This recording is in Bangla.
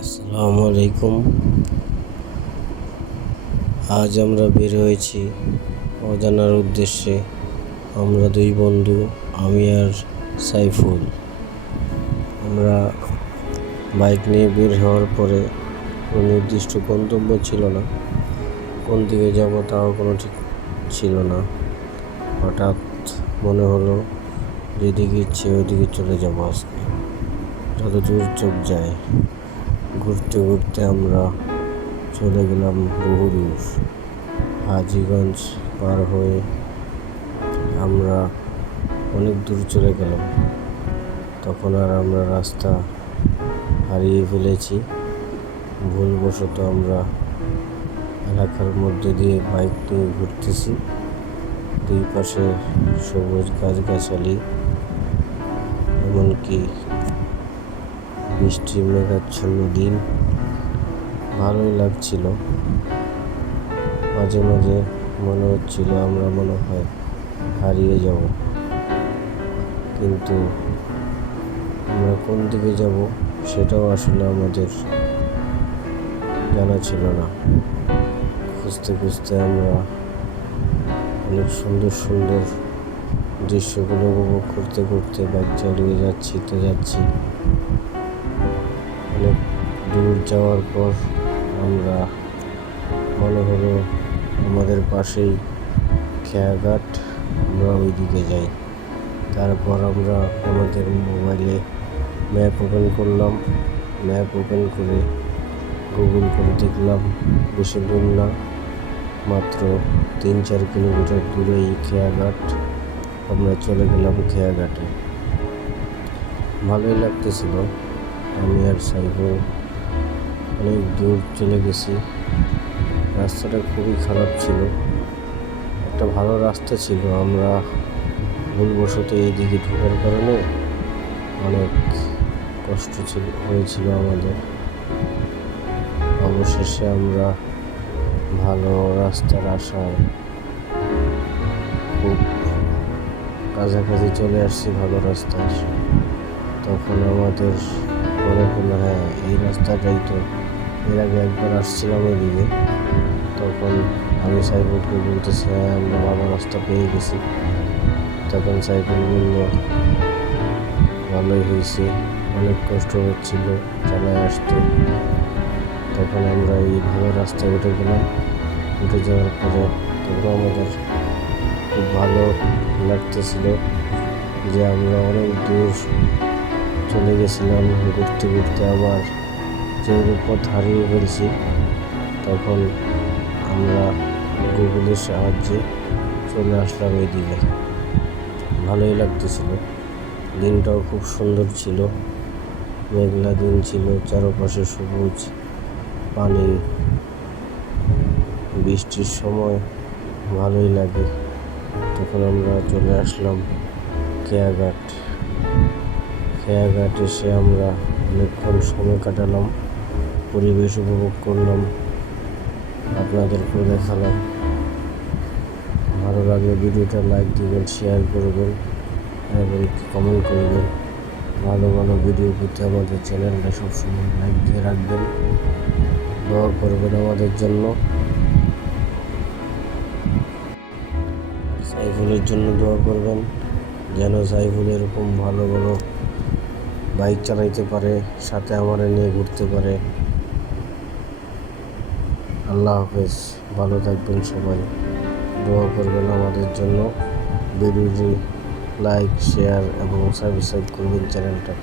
আসসালামু আলাইকুম। আজ আমরা বের হয়েছি অজানার উদ্দেশ্যে। আমরা দুই বন্ধু, আমি আর সাইফুল। আমরা বাইক নিয়ে বের হওয়ার পরে কোনো নির্দিষ্ট গন্তব্য ছিল না, কোন দিকে যাব তাও কোনো ঠিক ছিল না। হঠাৎ মনে হলো যেদিকে ইচ্ছে ওইদিকে চলে যাবো আজকে, যত দূর চোখ যায়। ঘুরতে ঘুরতে আমরা চলে গেলাম বহুদূর। হাজীগঞ্জ পার হয়ে আমরা অনেক দূর চলে গেলাম। তখন আর আমরা রাস্তা হারিয়ে ফেলেছি। ভুলবশত আমরা এলাকার মধ্যে দিয়ে বাইক নিয়ে ঘুরতেছি। দুই পাশে সবুজ গাছগাছালি, এমনকি বৃষ্টি মেঘাচ্ছন্ন দিন। ভালোই লাগছিল। মাঝে মাঝে মনে হচ্ছিল আমরা মনে হয় হারিয়ে যাব, কিন্তু আমরা কোন দিকে যাব সেটাও আসলে আমাদের জানা ছিল না। খুঁজতে খুঁজতে আমরা অনেক সুন্দর সুন্দর দৃশ্যগুলো উপভোগ করতে করতে বাইক চালিয়ে যাচ্ছি। অনেক দূর যাওয়ার পর আমরা মনে হলো আমাদের পাশেই খেয়াঘাট, আমরা ওই দিকে যাই। তারপর আমরা আমাদের মোবাইলে ম্যাপ ওপেন করলাম। ম্যাপ ওপেন করে গুগল করে দেখলাম বেশি দূর না, মাত্র 3-4 কিলোমিটার দূরেই খেয়াঘাট। আমরা চলে গেলাম খেয়াঘাটে। ভালোই লাগতেছিল। আমি আর সাইফুল অনেক দূর চলে গেছি। রাস্তাটা খুবই খারাপ ছিল। একটা ভালো রাস্তা ছিল, আমরা ভুলবশত এইদিকে ঢোকার কারণে অনেক কষ্ট হয়েছিল আমাদের। অবশেষে আমরা ভালো রাস্তার আশায় খুব কাছাকাছি চলে আসছি ভালো রাস্তার। তখন আমাদের মনে হলো হ্যাঁ, এই রাস্তাটাই তো, এর আগে একবার আসছিলাম ওইদিকে। তখন আমি সাইকেলকে বলতেছি হ্যাঁ, আমরা ভালো রাস্তা পেয়ে গেছি। তখন সাইকেল বলল ভালোই হয়েছে, অনেক কষ্ট হচ্ছিল চালায় আসতে। তখন আমরা এই ভালো রাস্তায় উঠে গেলাম। উঠে যাওয়ার পরে তখন আমাদের খুব ভালো লাগতেছিল যে আমরা অনেক দূর চলে গেছিলাম। ঘুরতে ঘুরতে আবার যেহেতু পথ হারিয়ে ফেলছি, তখন আমরা গুগলের সাহায্যে চলে আসলাম এইদিকে। ভালোই লাগতেছিল। দিনটাও খুব সুন্দর ছিল, মেঘলা দিন ছিল, চারপাশে সবুজ পানি। বৃষ্টির সময় ভালোই লাগে। তখন আমরা চলে আসলাম খেয়াঘাট। খেয়াঘাট এসে আমরা অনেকক্ষণ সময় কাটালাম, পরিবেশ উপভোগ করলাম, আপনাদেরকেও দেখালাম। ভালো লাগলে ভিডিওটা লাইক দিবেন, শেয়ার করবেন এবং কমেন্ট করবেন। ভালো ভালো ভিডিও পেতে আমাদের চ্যানেলটা সবসময় লাইক দিয়ে রাখবেন, দোয়া করবেন আমাদের জন্য। সাইফুলের জন্য দোয়া করবেন, যেন সাইফুল এরকম ভালো ভালো বাইক চালাইতে পারে, সাথে আমার নিয়ে ঘুরতে পারে। আল্লাহ হাফেজ, ভালো থাকবেন সবাই, দোয়া করবেন আমাদের জন্য। ভিডিওটি লাইক, শেয়ার এবং সাবস্ক্রাইব করবেন চ্যানেলটা।